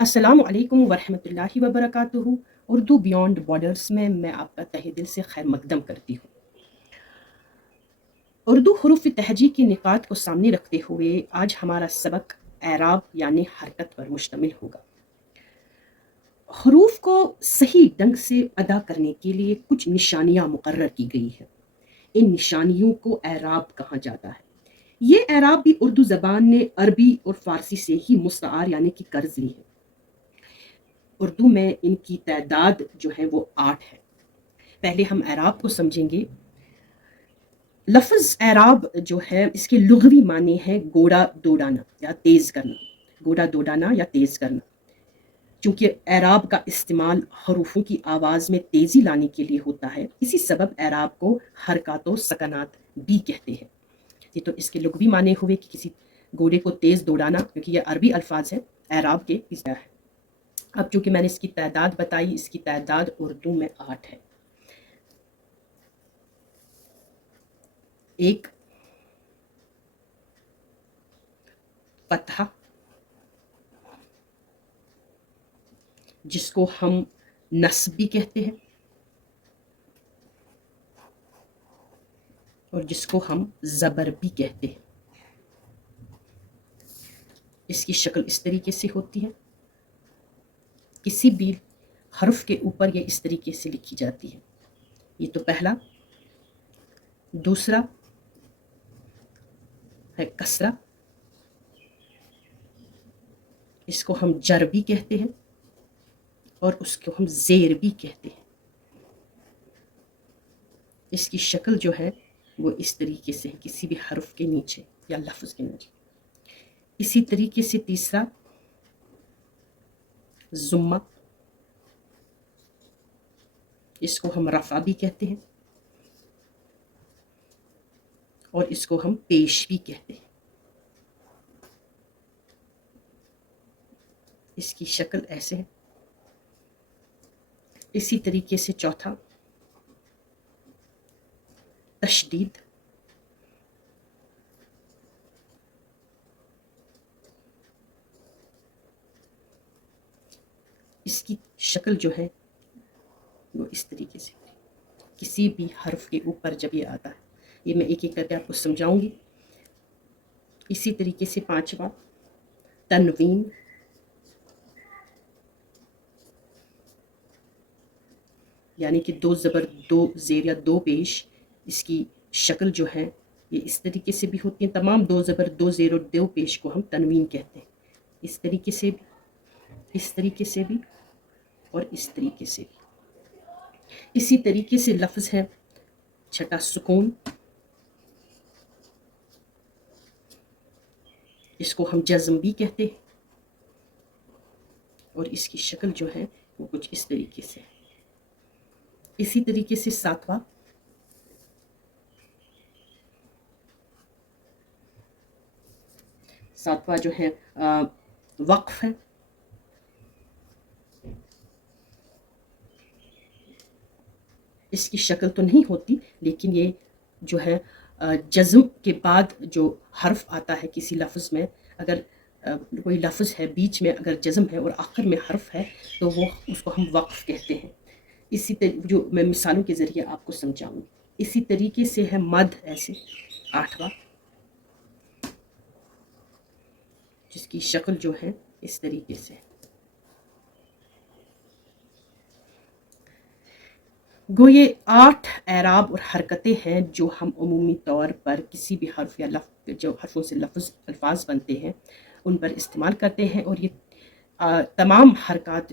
अस्सलाम वालेकुम वरहमतुल्लाहि वबरकातुहू। उर्दू बियॉन्ड बॉर्डर्स में मैं आपका तहे दिल से खैर मकदम करती हूँ। उर्दू हुरूफ तहजी के निकात को सामने रखते हुए आज हमारा सबक एराब यानी हरकत पर मुश्तमिल होगा। हरूफ को सही ढंग से अदा करने के लिए कुछ निशानियाँ मुकर्रर की गई हैं। इन निशानियों को एराब कहा जाता है। ये एराब भी उर्दू ज़बान ने अरबी और फ़ारसी से ही मुस्तआर यानी कि कर्ज ली है। उर्दू में इनकी तादाद जो है वो 8 है। पहले हम एराब को समझेंगे। लफ्ज़ एराब जो है इसके लुग़वी माने हैं गोड़ा दौड़ाना या तेज़ करना, गोड़ा दौड़ाना या तेज़ करना। चूँकि एराब का इस्तेमाल हरूफों की आवाज़ में तेज़ी लाने के लिए होता है, इसी सबब एराब को हरकत व सकनात भी कहते हैं। ये तो इसके लुग़वी माने हुए कि किसी घोड़े को तेज़ दौड़ाना, क्योंकि ये अरबी अल्फाज है, एराब के इस है। अब चूँकि मैंने इसकी तादाद बताई, इसकी तादाद उर्दू में 8 है। एक फतहा, जिसको हम नस्ब भी कहते हैं और जिसको हम ज़बर भी कहते हैं। इसकी शक्ल इस तरीके से होती है, किसी भी हर्फ के ऊपर ये इस तरीके से लिखी जाती है। ये तो पहला। दूसरा है कसरा, इसको हम जर भी कहते हैं और उसको हम ज़ेर भी कहते हैं। इसकी शक्ल जो है वो इस तरीके से है, किसी भी हर्फ के नीचे या लफ्ज़ के नीचे। इसी तरीके से तीसरा जुम्मा, इसको हम रफ़ा भी कहते हैं और इसको हम पेश भी कहते हैं। इसकी शक्ल ऐसे है। इसी तरीके से चौथा तशदीद, इसकी शक्ल जो है वो इस तरीके से, किसी भी हर्फ के ऊपर जब ये आता है। ये मैं एक एक करके आपको समझाऊंगी। इसी तरीके से पांचवा तनवीन, यानी कि 2 ज़बर 2 ज़ेर या 2 पेश। इसकी शक्ल जो है ये इस तरीके से भी होती है। तमाम 2 ज़बर 2 ज़ेर और 2 पेश को हम तनवीन कहते हैं। इस तरीके से भी, इस तरीके से भी और इस तरीके से भी। इसी तरीके से लफ्ज़ है छठा सुकून, इसको हम जज़्म भी कहते हैं और इसकी शक्ल जो है वो कुछ इस तरीके से है। इसी तरीके से सातवां जो है वक्फ है। इसकी शक्ल तो नहीं होती, लेकिन ये जो है जज़्म के बाद जो हर्फ आता है किसी लफ्ज़ में, अगर कोई लफ्ज़ है बीच में अगर जज़्म है और आखिर में हर्फ है तो वो उसको हम वक्फ कहते हैं। इसी जो मैं मिसालों के ज़रिए आपको समझाऊंगी। इसी तरीके से है मद, ऐसे आठवां, जिसकी शक्ल जो है इस तरीके से। गो ये 8 एराब और हरकतें हैं जो हम अमूमी तौर पर किसी भी हर्फ या जो हर्फों से लफ्ज़ अल्फाज बनते हैं उन पर इस्तेमाल करते हैं। और ये तमाम हरकत